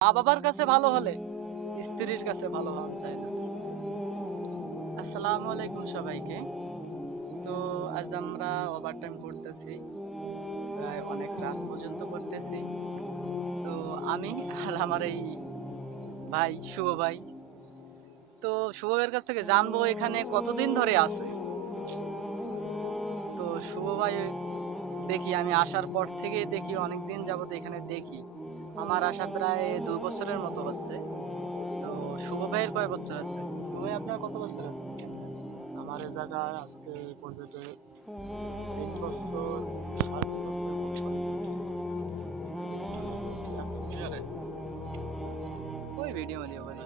মা বাবার কাছে ভালো হলে স্ত্রীর কাছে ভালো হওয়া যায় না। আসসালামু আলাইকুম সবাইকে। তো আজ আমরা ওভারটাইম করতেছি, প্রায় অনেক রাত পর্যন্ত করতেছি। তো আমি আর আমার এই ভাই, শুভ ভাই। তো শুভ ভাইয়ের কাছ থেকে জানব এখানে কতদিন ধরে আছে। তো শুভ ভাই, দেখি আমি আসার পর থেকে দেখি অনেক দিন যাবত এখানে দেখি। আমার আসা প্রায় দু বছরের মতো হচ্ছে। তো শুভ ভাইয়ের কয় বছর আছে? শুভ ভাই আপনার কত বছর? আছে আমার এ জায়গায় আজকে পর্যন্ত তিন বছর ভিডিও মানে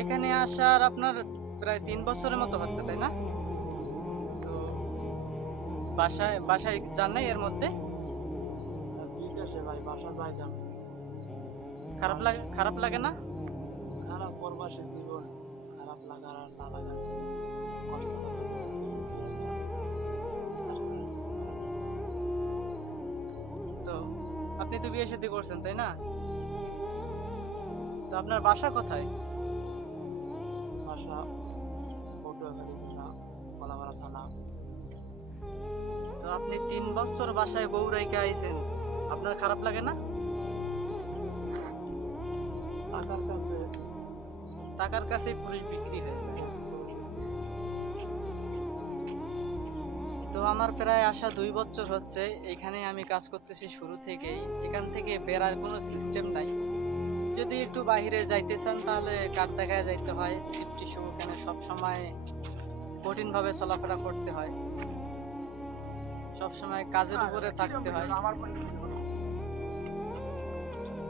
এখানে আসার আপনার প্রায় তিন বছরের মতো হচ্ছে তাই না? তো বাসায় বাসায় যান নাই এর মধ্যে? ভাই বাসা যাইতাম খারাপ লাগে খারাপ লাগে না? খারাপ পরবাসী জীবন খারাপ লাগার আর না লাগার তো আপনি তো বিয়ে শাদী করছেন তাই না? তো আপনার বাসা কোথায়? তো আপনি তিন বছর বাসায় বউ রেখে আইছেন আপনার খারাপ লাগে না? টাকার কাছে। টাকার কাছেই পুরুষ বিক্রি হয়ে। যায় তো আমার প্রায় আসা দুই বছর হচ্ছে এখানে আমি কাজ করতেছি শুরু থেকেই। এখান থেকে বেরার কোনো সিস্টেম নাই। যদি একটু বাইরে যাইতে চান তাহলে কার দেখায় যাইতে হয় শিফট ইস্যু এখানে সবসময় কঠিনভাবে চলাফেরা করতে হয়। সবসময় কাজের উপরে থাকতে হয়।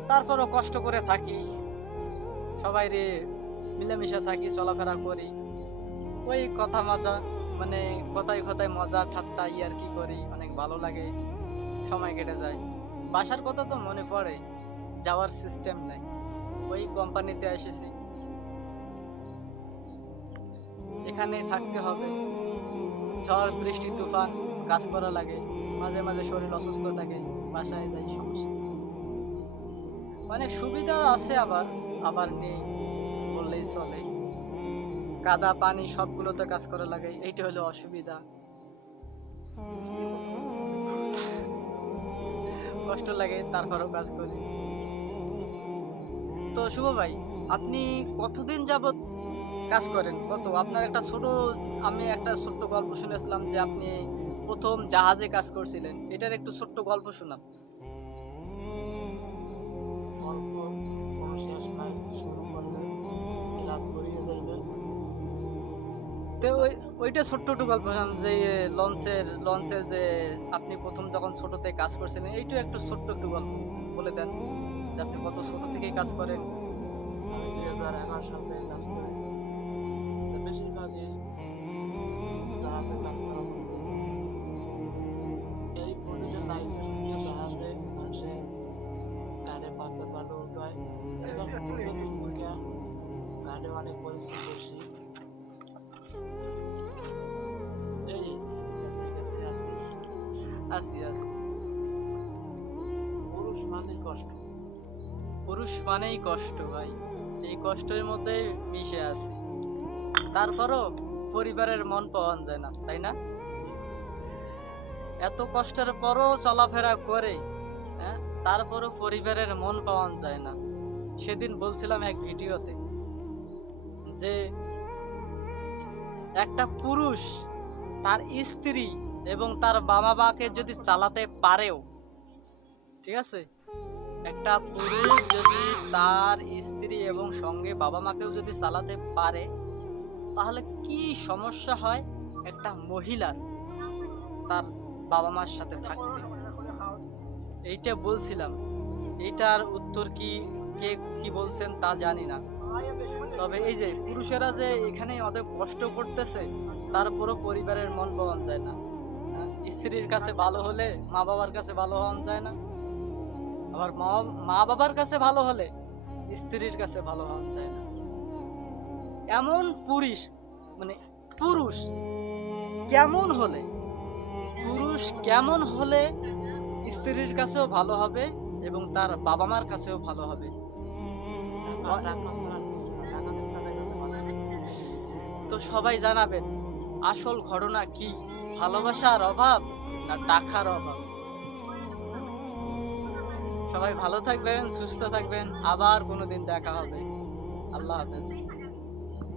তারপরও কষ্ট করে থাকি। সবাই রে মিলেমিশে থাকি, চলাফেরা করি। ওই কথা মজা মানে কথায় কথায় মজা ঠাট্টা ইয়ার কি করি, অনেক ভালো লাগে। সময় কেটে যায়। বাসার কথা তো মনে পড়ে, যাওয়ার সিস্টেম নেই। ওই কোম্পানিতে এসেছি। এখানেই থাকতে হবে। ঝড়, বৃষ্টি, তুফান কাজ করা লাগে। মাঝে মাঝে শরীর অসুস্থ থাকে, বাসায় যাই, সমস্যা অনেক সুবিধা আছে আবার আবার নেই বললেই চলে। কাদা, পানি সবগুলোতে কাজ করা লাগে, এইটা হলো অসুবিধা। কষ্ট লাগে, তারপরও কাজ করি। তো শুভ ভাই, আপনি কতদিন যাবত কাজ করেন। কত? আপনার একটা ছোট আমি একটা ছোট্ট গল্প শুনেছিলাম যে আপনি প্রথম জাহাজে কাজ করছিলেন। এটার একটু ছোট্ট গল্প শোনান। ওইটা ছোট্ট একটু গল্প যে লঞ্চের লঞ্চের যে আপনি প্রথম যখন ছোটতে কাজ করছিলেন এইটা একটু ছোট্ট একটু গল্প বলে দেন যে আপনি কত ছোট থেকেই কাজ করেন। আমি দুই হাজার এগারো সাল কাজ করি। পুরুষ মানে কষ্ট। পুরুষ মানেই কষ্ট ভাই। এই কষ্টের মধ্যে মিশে তারপরও পরিবারের মন পাওয়া যায় না, তাই না? এত কষ্টের পরও চলাফেরা করে হ্যাঁ? তারপরও পরিবারের মন পাওয়া যায় না। সেদিন বলছিলাম এক ভিডিওতে যে একটা পুরুষ তার স্ত্রী এবং তার বাবা মাকে যদি চালাতে পারেও, ঠিক আছে? একটা পুরুষ যদি তার স্ত্রী এবং সঙ্গে বাবা মাকেও যদি চালাতে পারে, তাহলে কি সমস্যা হয়? একটা মহিলার তার বাবা মার সাথে থাকতে। এইটা বলছিলাম। এইটার উত্তর কি, কে কি বলছেন তা জানি না। তবে এই যে পুরুষেরা যে এখানে অত কষ্ট করতেছে তারপরও পরিবারের মন পাওয়া যায় না। হ্যাঁ, স্ত্রীর কাছে ভালো হলে মা বাবার কাছে ভালো হওয়া যায় না। আবার মা মা বাবার কাছে ভালো হলে স্ত্রীর কাছে ভালো হওয়া যায় না। এমন পুরুষ মানে পুরুষ কেমন হলে পুরুষ কেমন হলে স্ত্রীর কাছেও ভালো হবে এবং তার বাবা মার কাছেও ভালো হবে। তো সবাই জানাবেন। আসল ঘটনা কি? ভালোবাসার অভাব না টাকার অভাব? সবাই ভালো থাকবেন, সুস্থ থাকবেন। আবার কোনোদিন দেখা হবে। আল্লাহ হাফেজ।